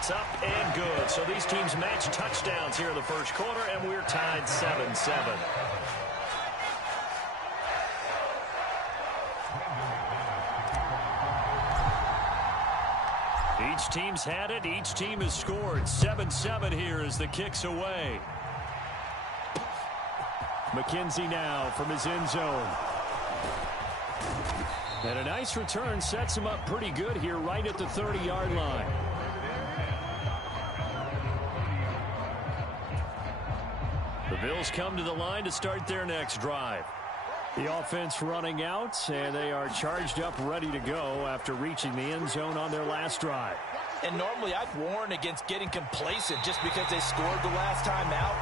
It's up and good. So these teams match touchdowns here in the first quarter, and we're tied 7-7. Each team's had it. Each team has scored. 7-7 here as the kick's away. McKenzie now from his end zone. And a nice return sets him up pretty good here right at the 30-yard line. The Bills come to the line to start their next drive. The offense running out, and they are charged up, ready to go after reaching the end zone on their last drive. And normally I'd warn against getting complacent just because they scored the last time out.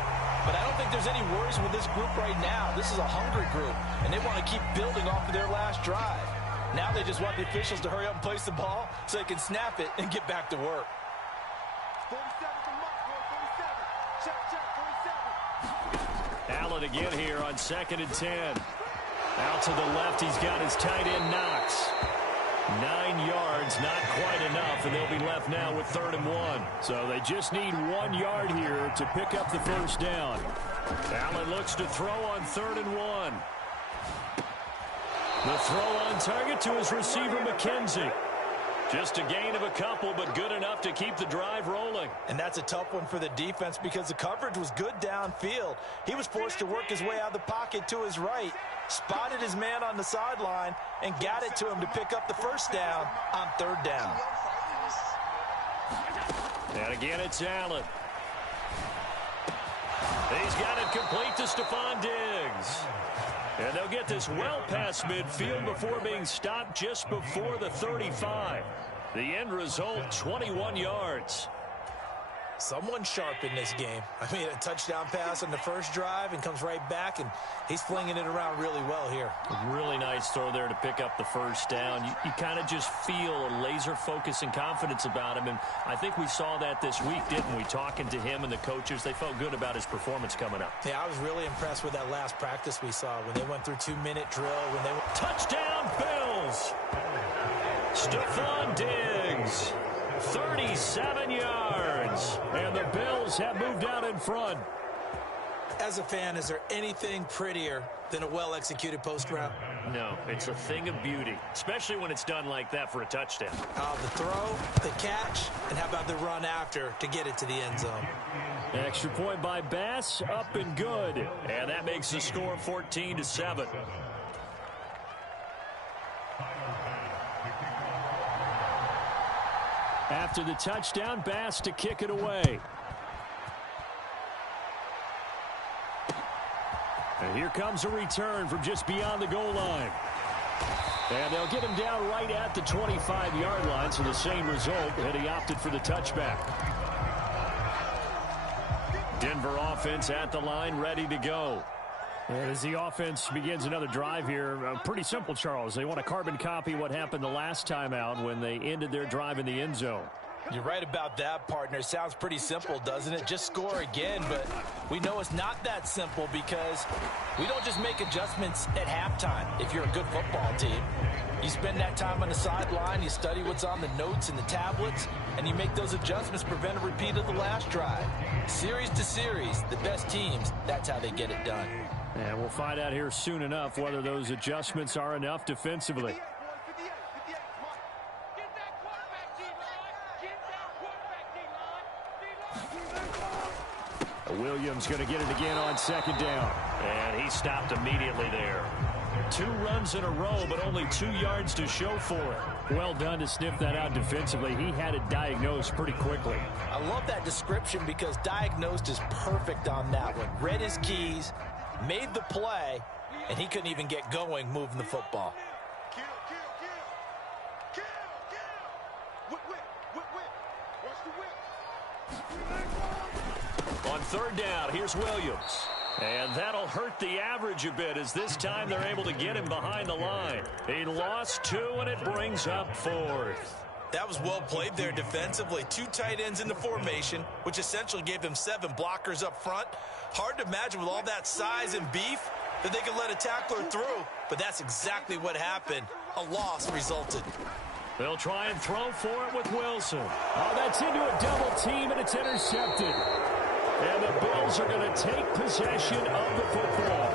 But I don't think there's any worries with this group right now. This is a hungry group, and they want to keep building off of their last drive. Now they just want the officials to hurry up and place the ball so they can snap it and get back to work. 47 from Mark, 47. Check, 47. Allen again here on 2nd and 10. Out to the left, he's got his tight end Knox. 9 yards, not quite enough, and they'll be left now with 3rd and 1. So they just need 1 yard here to pick up the first down. Allen looks to throw on 3rd and 1. The throw on target to his receiver, McKenzie. Just a gain of a couple, but good enough to keep the drive rolling. And that's a tough one for the defense because the coverage was good downfield. He was forced to work his way out of the pocket to his right, spotted his man on the sideline, and got it to him to pick up the first down on 3rd down. And again, it's Allen. He's got it complete to Stephon Diggs. And they'll get this well past midfield before being stopped just before the 35. The end result, 21 yards. Someone sharp in this game. I mean, a touchdown pass on the first drive and comes right back, and he's flinging it around really well here. A really nice throw there to pick up the first down. You kind of just feel a laser focus and confidence about him, and I think we saw that this week, didn't we? Talking to him and the coaches, they felt good about his performance coming up. Yeah, I was really impressed with that last practice we saw when they went through 2-minute drill. Touchdown, Bills! Stephon Diggs, 37 yards, and the Bills have moved out in front. As a fan, is there anything prettier than a well-executed post route? No, it's a thing of beauty, especially when it's done like that for a touchdown. The throw, the catch, and how about the run after to get it to the end zone? Extra point by Bass, up and good, and that makes the score 14-7. After the touchdown, Bass to kick it away. And here comes a return from just beyond the goal line. And they'll get him down right at the 25-yard line, so the same result, and he opted for the touchback. Denver offense at the line, ready to go. And as the offense begins another drive here, pretty simple, Charles. They want to carbon copy what happened the last time out when they ended their drive in the end zone. You're right about that, partner. Sounds pretty simple, doesn't it? Just score again, but we know it's not that simple because we don't just make adjustments at halftime if you're a good football team. You spend that time on the sideline, you study what's on the notes and the tablets, and you make those adjustments to prevent a repeat of the last drive. Series to series, the best teams, that's how they get it done. And we'll find out here soon enough whether those adjustments are enough defensively. Williams going to get it again on 2nd down. And he stopped immediately there. 2 runs in a row, but only 2 yards to show for it. Well done to sniff that out defensively. He had it diagnosed pretty quickly. I love that description because diagnosed is perfect on that one. Read his keys, made the play, and he couldn't even get going moving the football. On 3rd down, here's Williams. And that'll hurt the average a bit as this time they're able to get him behind the line. He lost 2, and it brings up 4th. That was well played there defensively. 2 tight ends in the formation, which essentially gave them 7 blockers up front. Hard to imagine with all that size and beef that they could let a tackler through, but that's exactly what happened. A loss resulted. They'll try and throw for it with Wilson. Oh, that's into a double team, and it's intercepted. And the Bills are going to take possession of the football.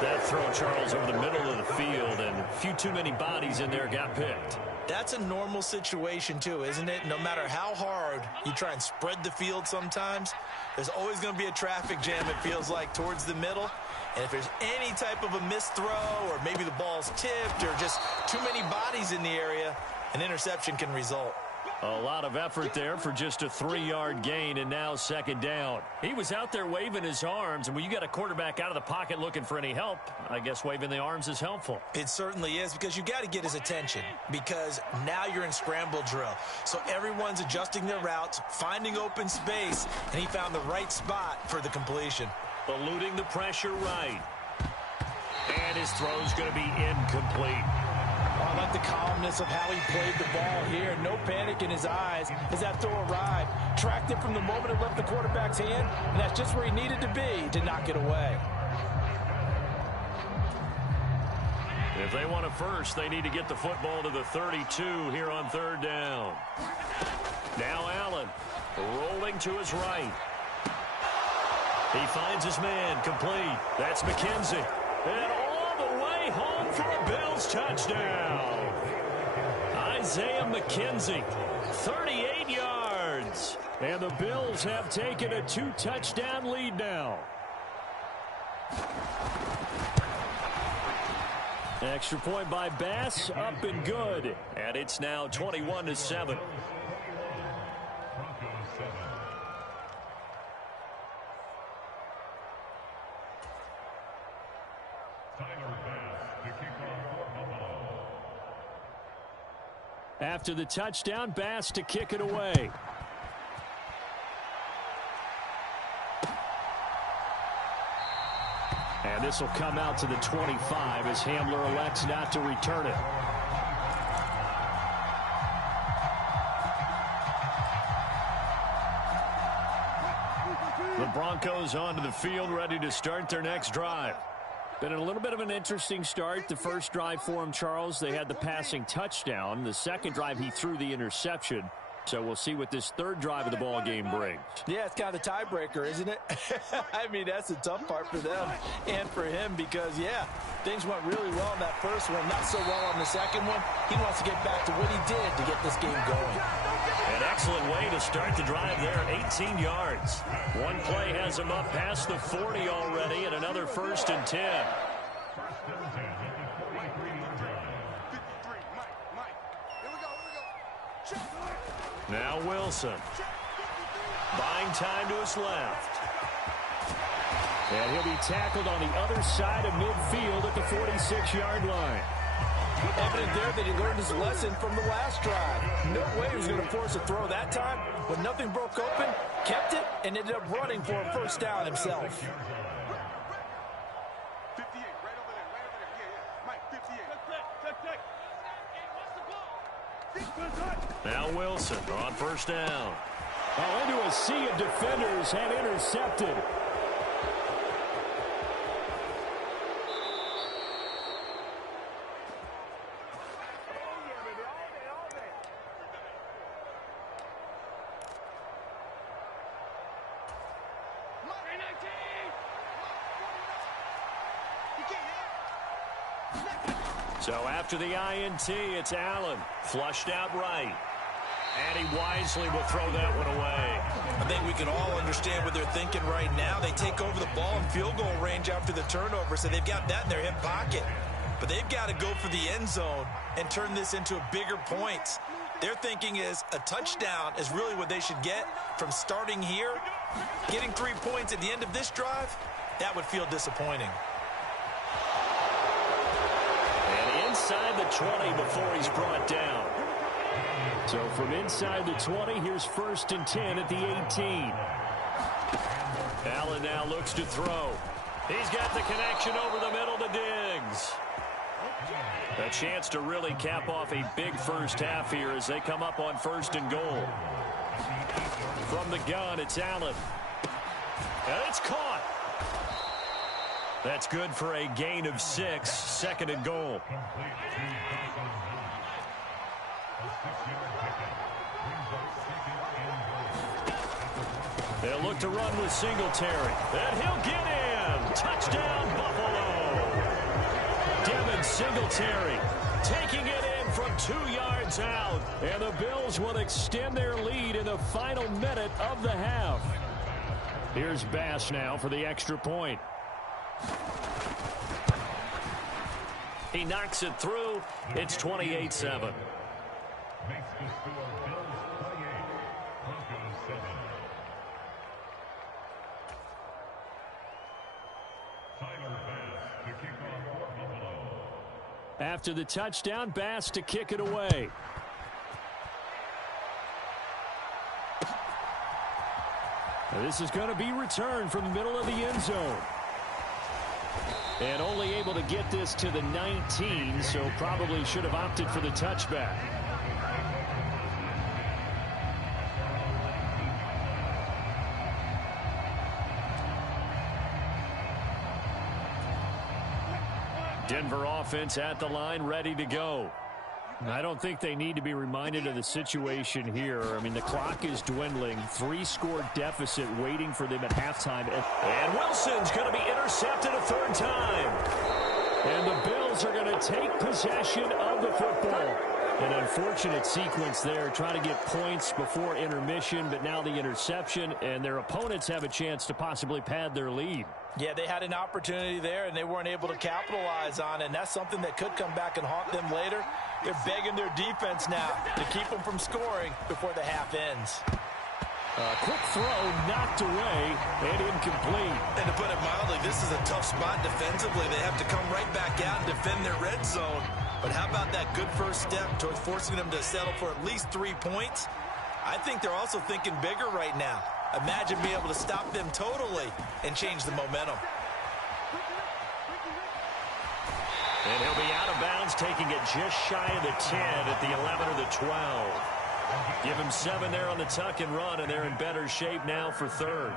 That throw, Charles, over the middle of the field, and a few too many bodies in there got picked. That's a normal situation, too, isn't it? No matter how hard you try and spread the field sometimes, there's always going to be a traffic jam, it feels like, towards the middle. And if there's any type of a missed throw or maybe the ball's tipped or just too many bodies in the area, an interception can result. A lot of effort there for just a 3-yard gain, and now second down. He was out there waving his arms, and when you got a quarterback out of the pocket looking for any help, I guess waving the arms is helpful. It certainly is, because you got to get his attention, because now you're in scramble drill. So everyone's adjusting their routes, finding open space, and he found the right spot for the completion. Eluding the pressure right. And his throw's going to be incomplete. I like the calmness of how he played the ball here. No panic in his eyes as that throw arrived. Tracked it from the moment it left the quarterback's hand, and that's just where he needed to be to knock it away. If they want a first, they need to get the football to the 32 here on third down. Now Allen rolling to his right. He finds his man complete. That's McKenzie. And all the way home for a Bills touchdown. Isaiah McKenzie, 38 yards. And the Bills have taken a 2-touchdown lead now. Extra point by Bass, up and good. And it's now 21-7. After the touchdown, Bass to kick it away. And this will come out to the 25 as Hamler elects not to return it. The Broncos onto the field, ready to start their next drive. Been a little bit of an interesting start. The first drive for him, Charles, they had the passing touchdown. The second drive, he threw the interception. So we'll see what this third drive of the ball game brings. Yeah, it's kind of the tiebreaker, isn't it? I mean, that's the tough part for them and for him because, yeah, things went really well in that first one, not so well on the second one. He wants to get back to what he did to get this game going. An excellent way to start the drive there, 18 yards. One play has him up past the 40 already, and another 1st and 10. Now Wilson. Buying time to his left. And he'll be tackled on the other side of midfield at the 46-yard line. Evident there that he learned his lesson from the last drive. No way he was going to force a throw that time. When nothing broke open, kept it, and ended up running for a first down himself. 58, right over there, Yeah. Mike, 58. Now Wilson on first down. Oh, into a sea of defenders and intercepted. So after the INT, it's Allen. Flushed out right. And he wisely will throw that one away. I think we can all understand what they're thinking right now. They take over the ball in field goal range after the turnover, so they've got that in their hip pocket. But they've got to go for the end zone and turn this into a bigger point. Their thinking is a touchdown is really what they should get from starting here. Getting 3 points at the end of this drive, that would feel disappointing. And inside the 20 before he's brought down. So from inside the 20, here's 1st and 10 at the 18. Allen now looks to throw. He's got the connection over the middle to Diggs. A chance to really cap off a big first half here as they come up on 1st and goal. From the gun, it's Allen. And it's caught. That's good for a gain of 6, 2nd and goal. They'll look to run with Singletary. And he'll get in. Touchdown, Buffalo. Devin Singletary taking it in from 2 yards out. And the Bills will extend their lead in the final minute of the half. Here's Bass now for the extra point. He knocks it through. It's 28-7. After the touchdown, Bass to kick it away. Now this is going to be returned from the middle of the end zone. And only able to get this to the 19, so probably should have opted for the touchback. Denver offense at the line, ready to go. I don't think they need to be reminded of the situation here. I mean, the clock is dwindling. 3-score deficit waiting for them at halftime. And Wilson's going to be intercepted a third time. And the Bills are going to take possession of the football. An unfortunate sequence there, trying to get points before intermission, but now the interception, and their opponents have a chance to possibly pad their lead. Yeah, they had an opportunity there, and they weren't able to capitalize on it, and that's something that could come back and haunt them later. They're begging their defense now to keep them from scoring before the half ends. Quick throw knocked away and incomplete. And to put it mildly, this is a tough spot defensively. They have to come right back out and defend their red zone. But how about that good first step towards forcing them to settle for at least 3 points? I think they're also thinking bigger right now. Imagine being able to stop them totally and change the momentum. And he'll be out of bounds, taking it just shy of the 10 at the 11 or the 12. Give him 7 there on the tuck and run, and they're in better shape now for third.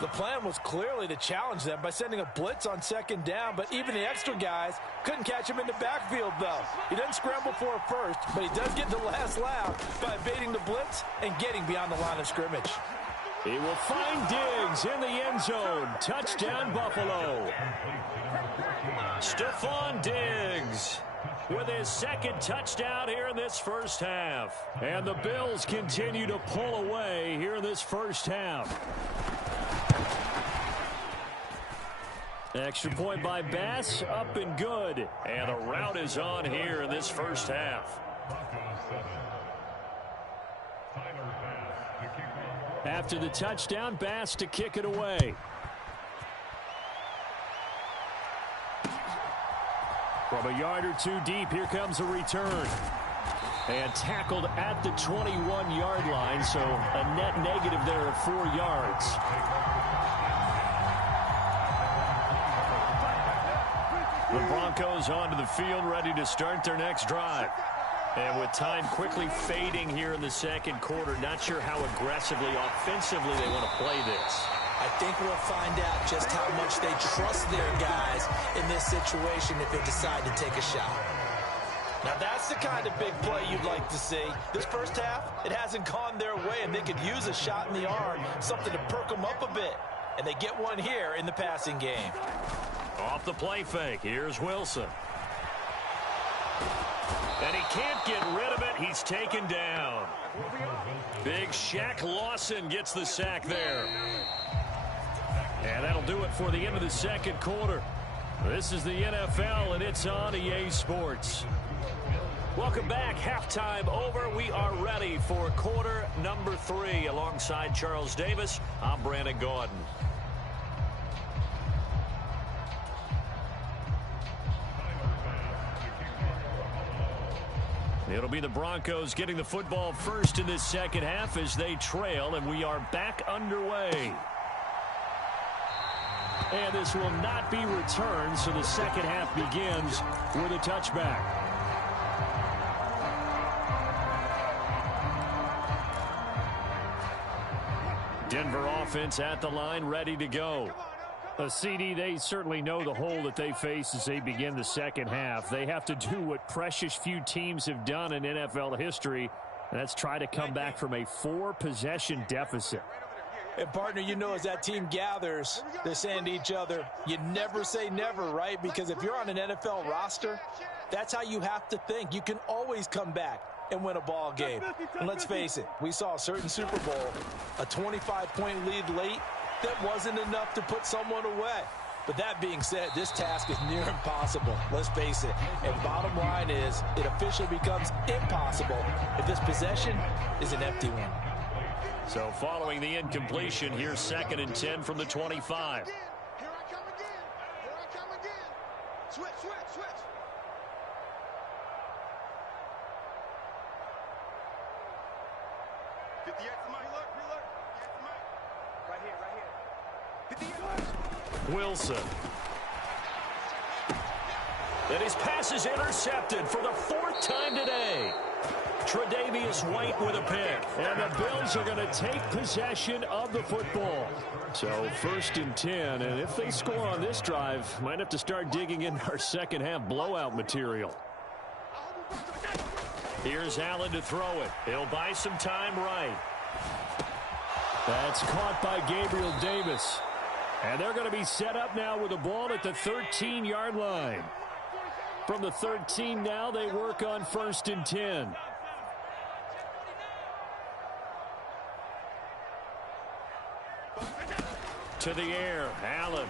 The plan was clearly to challenge them by sending a blitz on second down, but even the extra guys couldn't catch him in the backfield, though. He doesn't scramble for it first, but he does get the last laugh by evading the blitz and getting beyond the line of scrimmage. He will find Diggs in the end zone. Touchdown, Buffalo. Stephon Diggs with his second touchdown here in this first half. And the Bills continue to pull away here in this first half. Extra point by Bass, up and good. And the route is on here in this first half. After the touchdown, Bass to kick it away. From a yard or two deep, here comes a return. And tackled at the 21-yard line, so a net negative there of 4 yards. The Broncos onto the field, ready to start their next drive. And with time quickly fading here in the second quarter, not sure how aggressively, offensively they want to play this. I think we'll find out just how much they trust their guys in this situation if they decide to take a shot. Now that's the kind of big play you'd like to see. This first half, it hasn't gone their way, and they could use a shot in the arm, something to perk them up a bit. And they get one here in the passing game. Off the play fake, here's Wilson. And he can't get rid of it. He's taken down. Big Shaq Lawson gets the sack there. And that'll do it for the end of the second quarter. This is the NFL, and it's on EA Sports. Welcome back. Halftime over. We are ready for quarter number 3. Alongside Charles Davis, I'm Brandon Gordon. It'll be the Broncos getting the football first in this second half as they trail, and we are back underway. And this will not be returned, so the second half begins with a touchback. Denver offense at the line, ready to go. A CD, they certainly know the hole that they face as they begin the second half. They have to do what precious few teams have done in NFL history, and that's try to come back from a 4-possession deficit. And, partner, you know, as that team gathers, they're saying to each other, you never say never, right? Because if you're on an NFL roster, that's how you have to think. You can always come back and win a ball game. And let's face it, we saw a certain Super Bowl, a 25-point lead late, that wasn't enough to put someone away. But that being said, this task is near impossible. Let's face it. And bottom line is, it officially becomes impossible if this possession is an empty one. So following the incompletion, here's 2nd and 10 from the 25. Here I come again. Here I come again. Switch, switch, switch. 58 to Mike. Reload. 58 to Mike. Right here. 58. Wilson. And his pass is intercepted for the 4th time today. Tre'Davious White with a pick. And the Bills are going to take possession of the football. So 1st and 10. And if they score on this drive, might have to start digging in our second half blowout material. Here's Allen to throw it. He'll buy some time right. That's caught by Gabriel Davis. And they're going to be set up now with the ball at the 13-yard line. From the 13 now, they work on 1st and 10. To the air, Allen.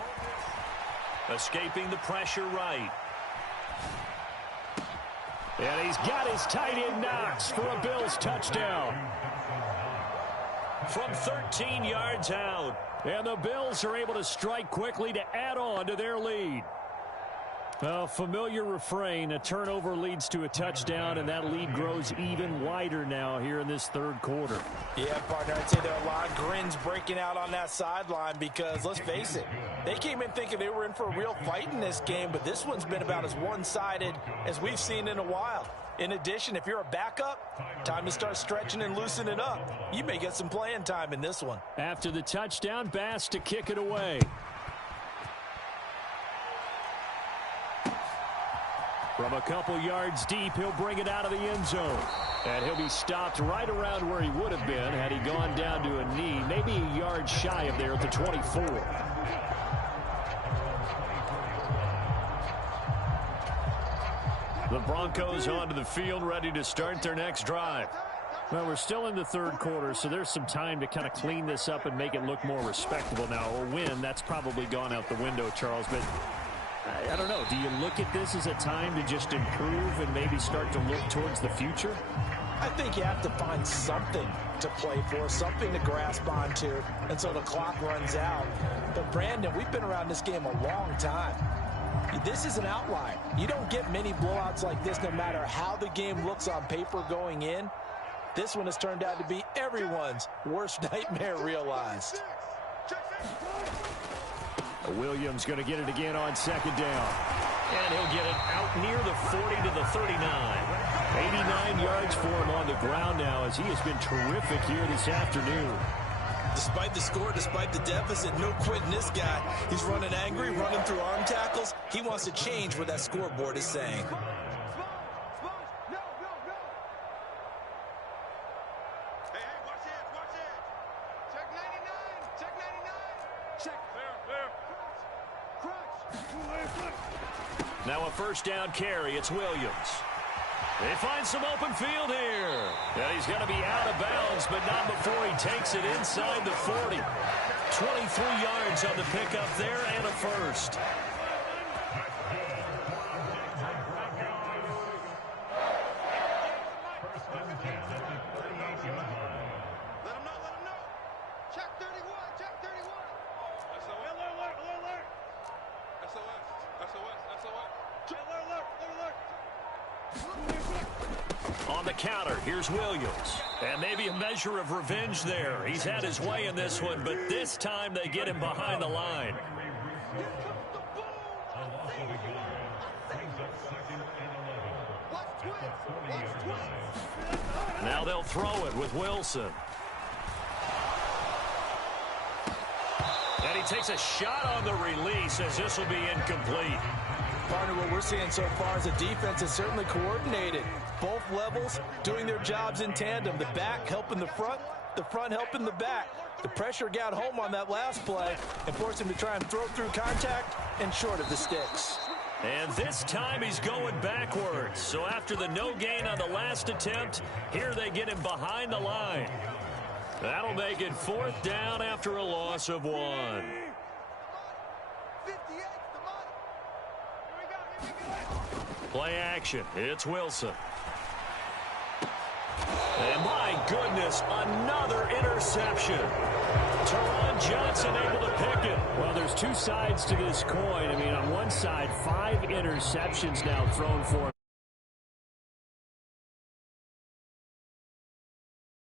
Escaping the pressure right. And he's got his tight end Knox for a Bills touchdown. From 13 yards out. And the Bills are able to strike quickly to add on to their lead. A familiar refrain, a turnover leads to a touchdown, and that lead grows even wider now here in this 3rd quarter. Yeah, partner, I'd say there are a lot of grins breaking out on that sideline because, let's face it, they came in thinking they were in for a real fight in this game, but this one's been about as one-sided as we've seen in a while. In addition, if you're a backup, time to start stretching and loosening up. You may get some playing time in this one. After the touchdown, Bass to kick it away. From a couple yards deep, he'll bring it out of the end zone. And he'll be stopped right around where he would have been had he gone down to a knee, maybe a yard shy of there at the 24. The Broncos onto the field, ready to start their next drive. Well, we're still in the 3rd quarter, so there's some time to kind of clean this up and make it look more respectable now. A win, that's probably gone out the window, Charles, but I don't know. Do you look at this as a time to just improve and maybe start to look towards the future? I think you have to find something to play for, something to grasp onto until the clock runs out. But, Brandon, we've been around this game a long time. This is an outlier. You don't get many blowouts like this no matter how the game looks on paper going in. This one has turned out to be everyone's worst nightmare realized. Williams going to get it again on 2nd down. And he'll get it out near the 40 to the 39. 89 yards for him on the ground now as he has been terrific here this afternoon. Despite the score, despite the deficit, no quitting this guy. He's running angry, running through arm tackles. He wants to change what that scoreboard is saying. Now a 1st down carry. It's Williams. They find some open field here. And he's going to be out of bounds, but not before he takes it inside the 40. 23 yards on the pickup there and a 1st. On the counter, here's Williams. And maybe a measure of revenge there. He's had his way in this one, but this time they get him behind the line. Now they'll throw it with Wilson. And he takes a shot on the release as this will be incomplete. Partner, what we're seeing so far is the defense is certainly coordinated. Both levels doing their jobs in tandem. The back helping the front helping the back. The pressure got home on that last play and forced him to try and throw through contact and short of the sticks. And this time he's going backwards. So after the no gain on the last attempt, here they get him behind the line. That'll make it 4th down after a loss of 1. Play action. It's Wilson. And my goodness, another interception. Teron Johnson able to pick it. Well, there's two sides to this coin. I mean, on one side, 5 interceptions now thrown for him.